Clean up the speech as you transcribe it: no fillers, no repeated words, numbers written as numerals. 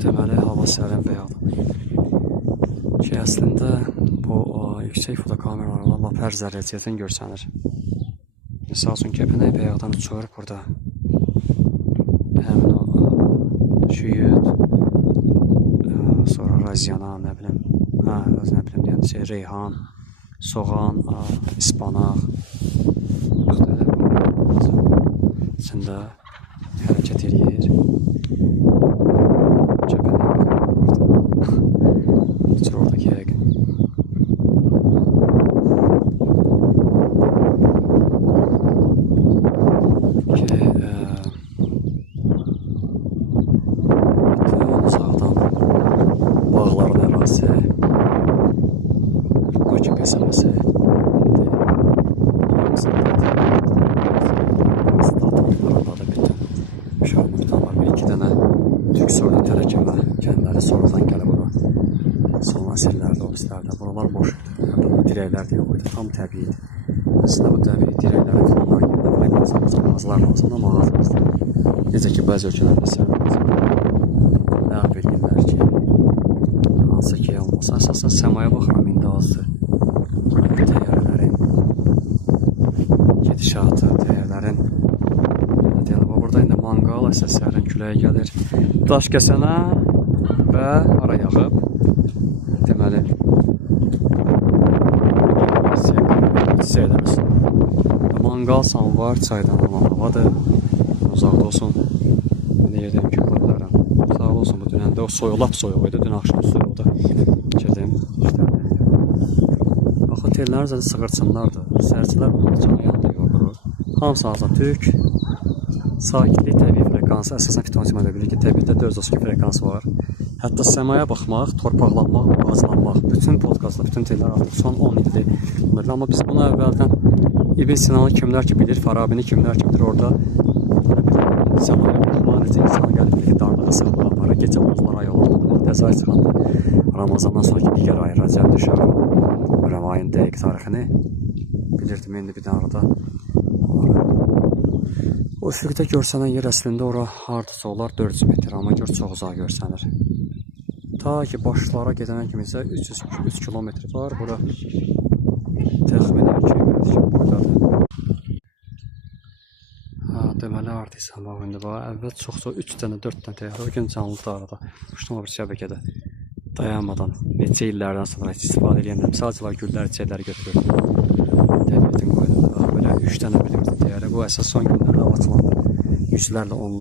Deməli, hava sərin və yağdı. Ki, əslində bu yüksək fotokameralarla lap hər zərrəciyətin görsənir. Misal üçün, kəpənək və yağdan uçur burada. Həmin o şüyüd, sonra razyana, nə bilim, deyəndə reyhan, soğan, ispanaq, içində hərəkət edir. Uçur oradakı yəqin. Bütün sağdan bağların ərazisi, Bakı qəsəbəsi, iki dənə Türk sordu tərəkəbə kəndləri sonradan gəlib ora. Son əsrlərdə, obislərdə. Buralar boş idi. Dirəklər də yox idi. Tam təbii idi. Əslində bu təbii dirəklərə fonlar yerində faydalansa mağazalar lazım, amma mağazamızda. Necə ki, bəzi ölkələrdə sərbəst. Nə bilirlər ki, hansı ki, olmasa əsasən səmaya baxıram indi azdır. Təyyarələrin gedişatı, təyyarələrin burada indi manqal əsaslərin küləyə gəlir. Daş kəsənə və ara yağıb. Deməli, manqal samvar, çaydan olan havadır. Uzaqda olsun. Mən də yerdəyim ki, ola bilərəm. Sağ olsun, bu dünəndə o lap soyuq idi. Dün axşam soyuqda girdim. Bax, otellərin zaten sığırçınlardır. Sərcilər bunlar canı yanında yorulur. Hamısı azad Türk. Sakitlik, təbii frekansı, əsasən fitometrdə bilir ki, təbiətdə 432 frekans var. Hətta səmaya baxmaq, torpaqlanmaq, ağaclanmaq, bütün podkastlar, bütün tellər artıq son 10 ildir. Amma biz bunu əvvəldən İbn Sinanı kimlər ki bilir, Farabini kimlər ki bilir, orada səmaya baxmaq, necə insan gəlib bilir ki, darlığa sıxlığa apara, gecə uzlar ay olmalı, təzə ay çıxanda Ramazandan sonraki digər ay, Rəcəb düşər, ayın dəqiq tarixini bilirdim, indi bir dənə arada. O üfüqdə görsənən yer əslində ora hardasa olar 400 metr, amma gör çox uzağa görsənir. Ta ki başlara gedənə kimi isə 3 kilometr var. Bura təxminən 2 metr boydadır. Deməli artisan bax indi bax. Əvvəl çox-çox 3 dənə, 4 dənə təyyarə o gün canlıdır arada. Uçdum o bir şəbəkədə. Dayanmadan, neçə illərdən sonra istifadə edəyəndə sadəcə güllər, çiçəkləri götürür. Təbiətin qoyduğu. Belə 3 dənə bilirdi təyyarə. Bu əsas son günlərdə açılandı. Yüzlərlə,